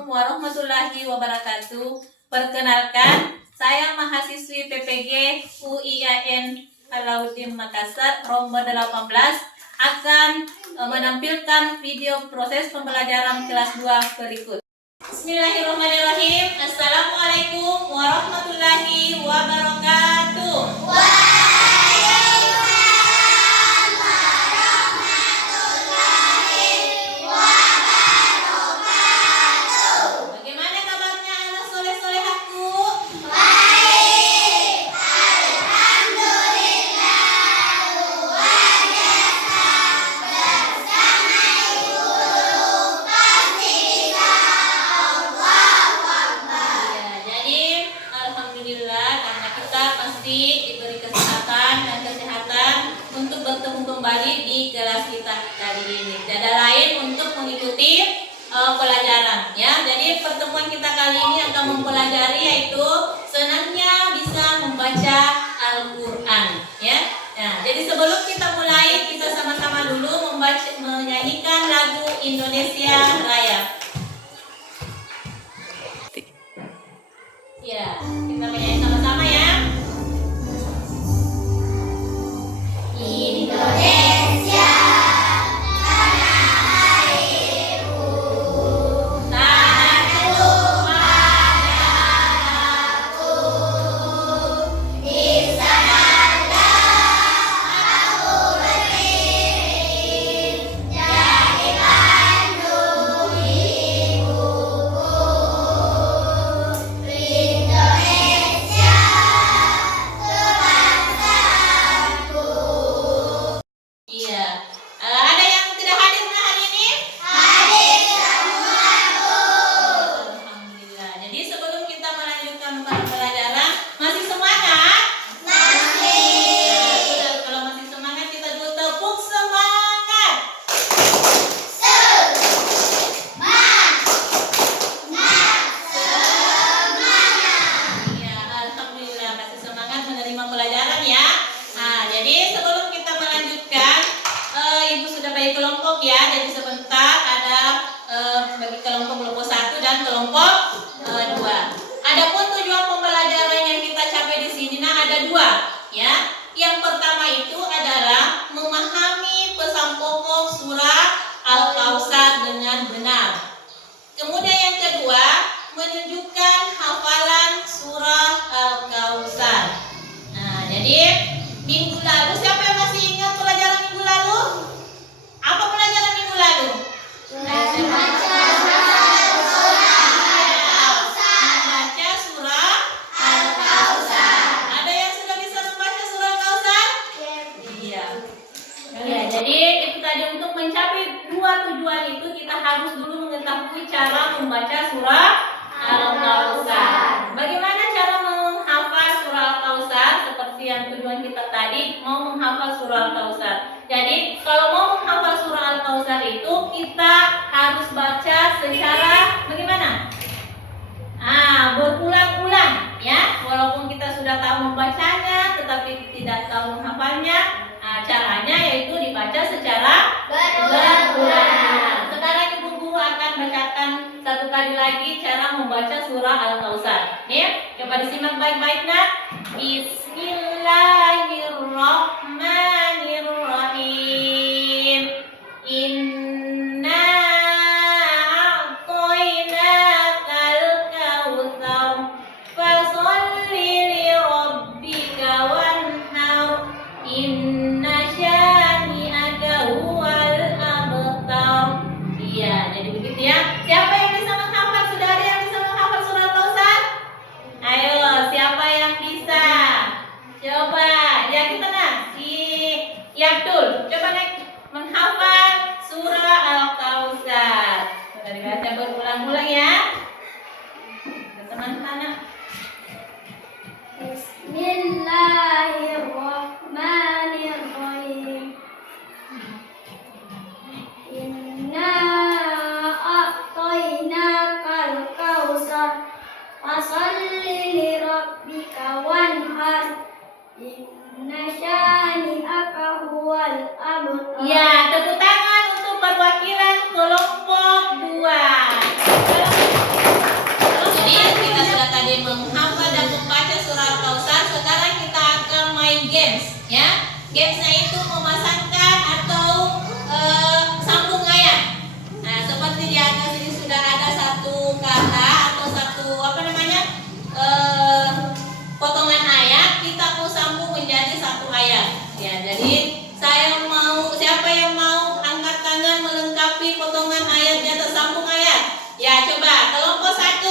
Assalamualaikum warahmatullahi wabarakatuh. Perkenalkan, saya mahasiswi PPG UIAN Alauddin Makassar nomor 18 akan menampilkan video proses pembelajaran kelas 2 berikut. Bismillahirrahmanirrahim. Assalamualaikum warahmatullahi wabarakatuh. Diberi kesehatan dan kesehatan untuk bertemu kembali di kelas kita kali ini. Tidak lain untuk mengikuti pelajaran ya. Jadi pertemuan kita kali ini akan mempelajari yaitu senangnya bisa membaca Al-Qur'an ya. Nah, jadi sebelum kita mulai, kita sama-sama dulu menyanyikan lagu Indonesia Raya. Ya, kita menyanyi sama-sama ya. Indonesia, tanah airku, tanah tumpah darahku. Di sanalah aku berdiri, jadi pandu ibuku. Indonesia, kebangsaanku. Iya. Ada yang tidak hadir hari ini? Hadir semua, Bu. Alhamdulillah. Jadi sebelum kita melanjutkan pelajaran, masih semangat? Masih. Nah, kalau masih semangat, kita dulu tepuk semangat. Semangat. Iya, alhamdulillah masih semangat menerima pelajaran ya. Nah, jadi sebelum kita melanjutkan, Ibu sudah bagi kelompok ya. Jadi sebentar ada bagi kelompok 1 dan kelompok 2. Adapun tujuan pembelajaran yang kita capai di sini ada 2 ya. Yang pertama itu adalah memahami pesan pokok surah Al-Kautsar dengan benar. Kemudian yang kedua, menunjukkan hafalan surah Al-Kautsar. Nah, jadi minggu lalu, siapa yang masih ingat pelajaran minggu lalu? Apa pelajaran minggu lalu? Membaca surah Al-Kautsar. Ada yang sudah bisa membaca surah Al-Kautsar? Iya. Ya, jadi itu tadi untuk mencapai 2 tujuan itu kita harus dulu mengetahui cara membaca surah Al-Kautsar. Bagaimana cara menghafal surah Al-Kautsar? Seperti yang tujuan kita tadi, mau menghafal surah Al-Kautsar. Jadi kalau mau menghafal surah Al-Kautsar itu kita harus baca secara bagaimana? Berulang-ulang ya. Walaupun kita sudah tahu membacanya tetapi tidak tahu menghafalnya, caranya yaitu dibaca secara berulang-ulang. Sekarang Ibu Guru akan bacakan satu kali lagi cara membaca surah Al-Kautsar. Ya, coba disimak baik-baik nak. Bismillahirrahmanirrahim. Inna a'tainakal kautsar fasholli lirabbika wanhar. Inna syani'aka huwal abtar. Iya, jadi begitu ya. Siapa yang bisa menghafal? Sudah ada yang bisa menghafal surah Al-Kautsar? Ayo, siapa yang bisa? Coba, ya kita nak. Ya betul. Coba naik menghafal surah Al-Kautsar. Sudah dibaca berulang-ulang ya. Teman-teman. Bismillahirrahmanirrahim. Inna a'tainakal kautsar fasholli lirabbika wanhar. Inna syani'aka huwal abtar. Ya, tepuk tangan untuk perwakilan kelompok 2. melengkapi potongan ayatnya atau sambung ayat? Ya, coba kelompok 1.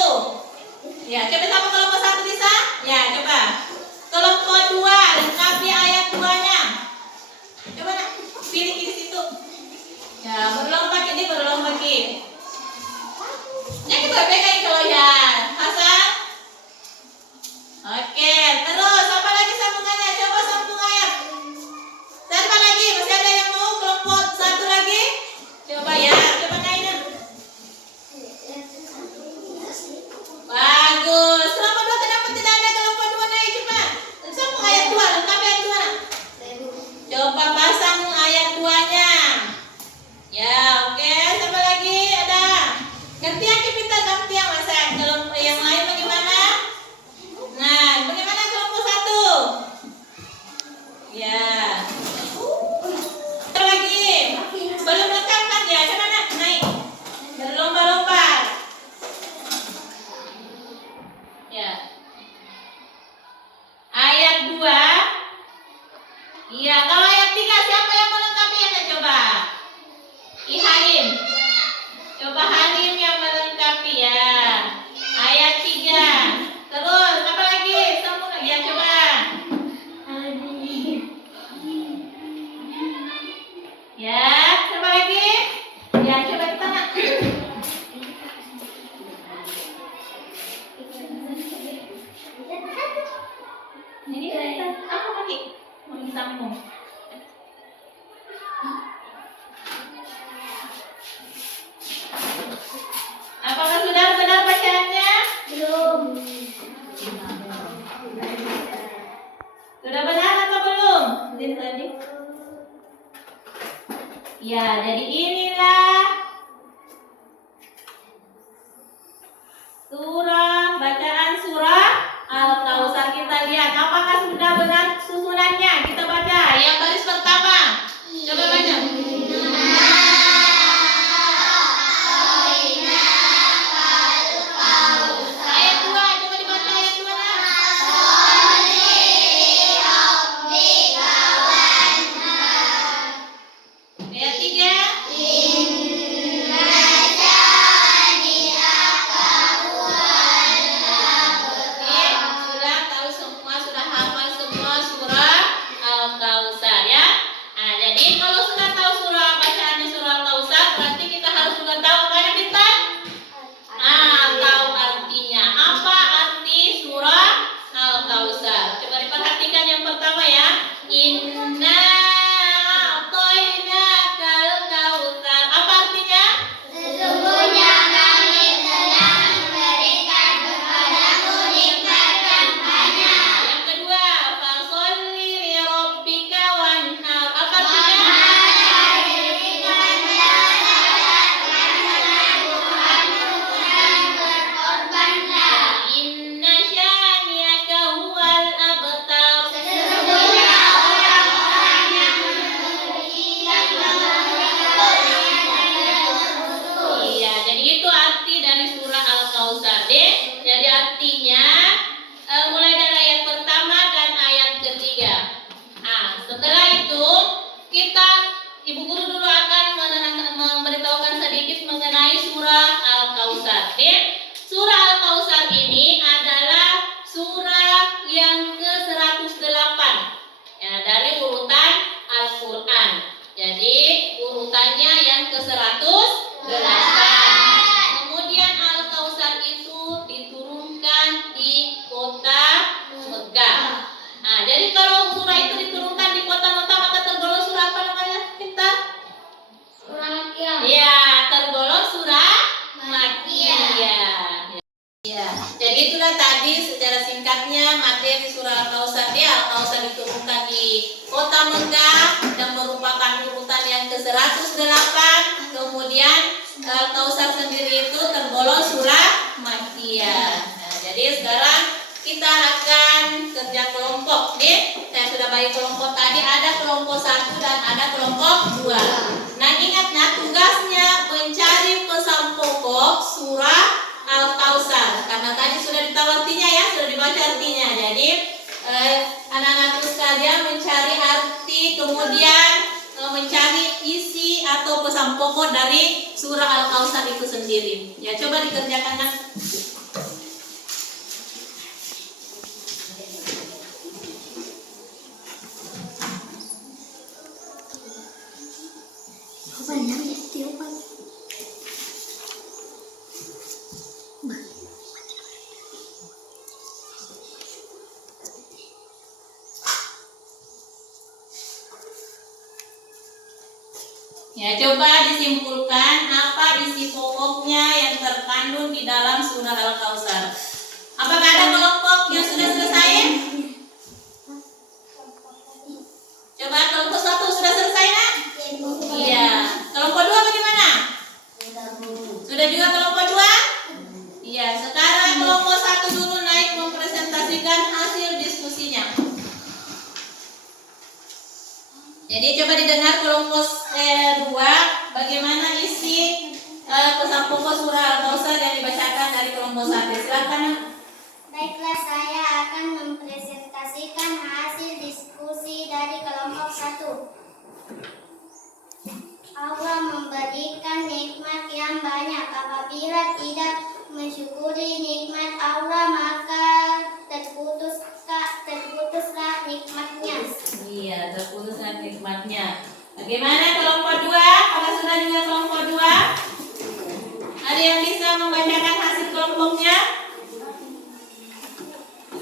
Ya, coba sama kelompok 1 bisa? Ya, coba. Kelompok 2, lengkapi ayat 2-nya. Coba nak, pilih di situ. Ya, berlomba ini berlomba ki. Ya, kita pegang kalau ya. Hasan. Oke, terus apa lagi sambungannya? Coba sambung ayat. Siapa lagi? Masih ada yang mau kelompok 1 lagi? Coba ya, coba naiknya. Bagus. Kelompok 2 kenapa tidak ada kelompok 2 naik cepat? Sambung ayat 2, lengkapi ayat 2 nak. Coba pasang ayat 2-nya. Ya, oke. Siapa lagi? Ada. Gantian kita gantian masa. Kelompok yang lain bagaimana? Nah, bagaimana kelompok 1? Ya. Satu lagi. Belum lengkap kan ya? Coba nak naik. Berlomba-lomba. Ya. Ayat 2. Iya, kalau ayat 3 siapa yang melengkapi ya? Coba. Halim. Coba Halim yang melengkapi ya. Ayat 3. Terus apa lagi? Sambung lagi ya coba. Ya, siapa lagi? Ya, coba kita nak. Ini apa lagi? Mau disambung. Apakah sudah benar bacaannya? Belum. Sudah benar atau belum? Tadi. Ya, jadi inilah bacaan surah Al-Kautsar. Kita lihat apakah sudah benar susunannya. Kita baca yang baris pertama. Coba baca. Ayat 2, coba dibaca ayat 2 nah. Ayat 3. Sudah tahu semua, sudah hafal semua surah Al-Kautsar ya. Nah, jadi kalau sudah tahu surah bacaannya surah Al-Kautsar, berarti kita harus juga tahu mana kita? Tahu artinya. Apa arti surah Al-Kautsar? Coba diperhatikan yang pertama ya. Inna a'tainakal kautsar. Apa artinya? Sesungguhnya kami telah memberikan kepadamu nikmat yang banyak. Yang kedua, fasholli li rabbika wanhar. Apa artinya? Inna syani'aka huwal abtar. Iya, jadi itu arti dari surah Al-Kautsar deh. Jadi artinya mulai dari ayat pertama dan ayat ketiga. Setelah itu Ibu guru dulu akan memberitahukan sedikit mengenai surah Al-Kautsar. Surah Al-Kautsar ini adalah surah yang ke-108 ya, dari urutan Al-Quran. Jadi urutannya yang ke-108. Kemudian Al-Kautsar itu diturunkan di kota Mekah. Nah, jadi kalau surah itu diturunkan di kota Mekah maka tergolong surah apa namanya? Kita? Ya, tergolong surah Makkiyah. Ya, jadi itulah tadi secara singkatnya materi surah Al-Kautsar. Al-Kautsar diturunkan di kota Mekah dan merupakan urutan yang ke-108. Kemudian Al-Kautsar sendiri itu tergolong surah Makkiyah. Nah, jadi sekarang kita akan kerja kelompok nih. Saya sudah bagi kelompok tadi, ada kelompok 1 dan ada kelompok 2. Nah, ingatnya tugasnya mencari pesan pokok surah Al-Kautsar. Karena tadi sudah ditahu artinya ya, sudah dibaca artinya. Jadi anak-anak sekalian mencari arti, kemudian mencari isi atau pesan pokok dari surah Al-Kautsar itu sendiri. Ya, coba dikerjakan nak. Ya, coba disimpulkan apa isi pokoknya yang terkandung di dalam surah Al-Kautsar. Apakah ada kelompok yang sudah selesai? Coba kelompok 1 sudah selesai nak? Iya. Kelompok 2 bagaimana? Sudah juga kelompok 2? Iya. Sekarang kelompok 1 dulu naik mempresentasikan hasil diskusinya. Jadi coba didengar kelompok 2 bagaimana isi pesan pokok surah Al-Kautsar yang dibacakan dari kelompok 1. Silakan. Baiklah, saya akan mempresentasikan hasil diskusi dari kelompok 1. Allah memberikan nikmat yang banyak. Apabila tidak mensyukuri nikmat Allah, maka terputuslah nikmatnya. Iya, terputuslah nikmatnya. Bagaimana kelompok 2? Apakah sudah juga kelompok 2? Ada yang bisa membacakan hasil kelompoknya?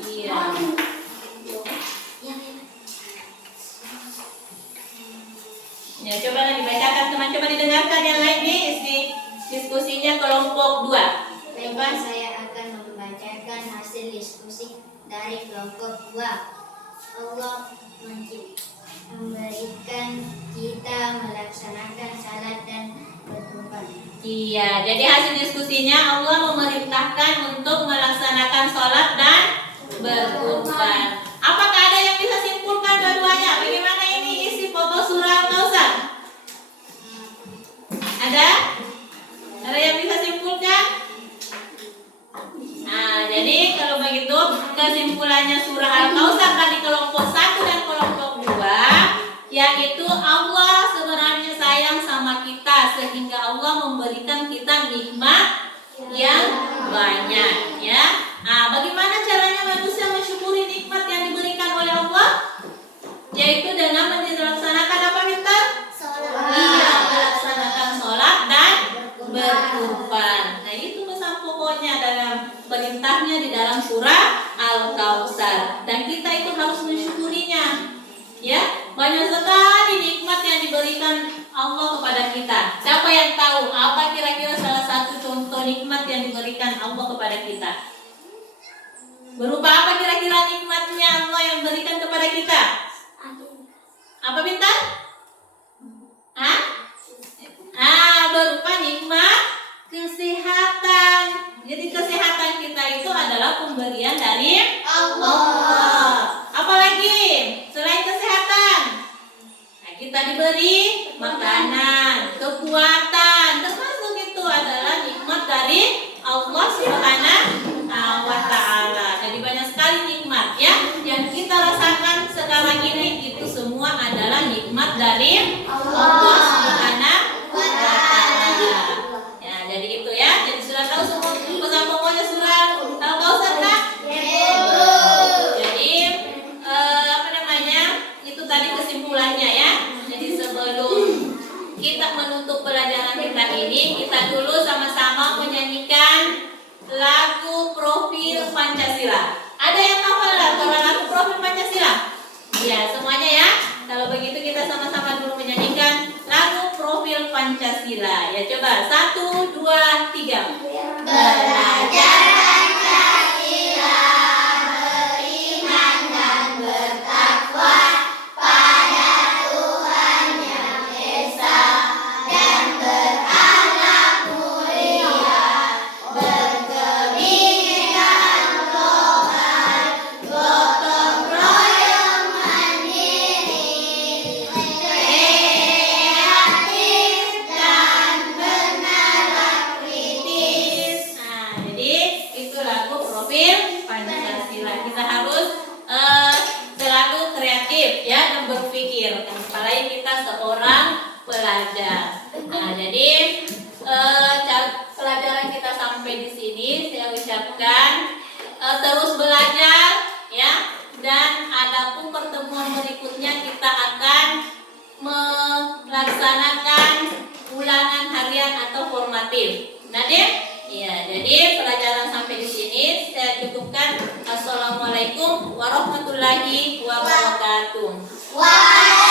Iya. Ya, coba dibacakan teman, coba didengarkan yang lain nih isi diskusinya kelompok 2. Baiklah, saya akan membacakan hasil diskusi dari kelompok 2. Allah memberikan kita melaksanakan salat dan berkorban. Iya, jadi hasil diskusinya Allah memerintahkan untuk melaksanakan sholat dan berkorban. Apakah ada yang bisa simpulkan dua-duanya? Bagaimana ini isi pokok surah Al-Kautsar? Ada? Ada yang bisa simpulkan? Nah, jadi kalau begitu kesimpulannya surah Al-Kautsar dari kelompok 1 dan kelompok 2, yaitu Allah sebenarnya sayang sama kita sehingga Allah memberikan kita nikmat yang banyak, ya. Nah, bagaimana caranya manusia mensyukuri nikmat yang diberikan oleh Allah? Yaitu dengan melaksanakan apa, Minta? Iya, melaksanakan sholat dan berkorban. Nah, itu pesan pokoknya dalam perintahnya di dalam surah Al-Kautsar. Dan kita itu harus mensyukurinya. Ya, banyak sekali nikmat yang diberikan Allah kepada kita. Siapa yang tahu apa kira-kira salah satu contoh nikmat yang diberikan Allah kepada kita? Berupa apa kira-kira nikmatnya Allah yang berikan kepada kita? Apa, Bintang? Hah? Berupa nikmat kesehatan. Jadi kesehatan kita itu adalah pemberian dari Allah. Apalagi selain kesehatan, nah, kita diberi makanan, kekuatan, termasuk itu adalah nikmat dari Allah Subhanahu wa Ta'ala. Jadi banyak sekali nikmat ya yang kita rasakan sekarang ini, itu semua adalah nikmat dari Allah Subhanahu wa Ta'ala. Ya, jadi itu ya. Jadi sudah tahu semua pesan pokoknya surah Al-Kautsar kan? Jadi itu tadi kesimpulannya ya. Jadi sebelum kita menutup pelajaran kita ini, kita dulu sama-sama menyanyikan lagu Profil Pancasila. Ada yang hafal lagu Profil Pancasila? Ya, semuanya ya. Kalau begitu kita sama-sama dulu menyanyikan lagu Profil Pancasila. Ya, coba 1, 2, 3. Belajar Pancasila, beriman dan bertakwa pada Tuhan Yang Esa dan berakhlak mulia, berkebinekaan lokal, gotong royong mandiri, kreatif dan benar sampai di sini saya ucapkan terus belajar ya, dan adapun pertemuan berikutnya kita akan melaksanakan ulangan harian atau formatif. Nadim? Ya, jadi pelajaran sampai di sini saya cukupkan. Assalamualaikum warahmatullahi wabarakatuh. Waalaikumsalam.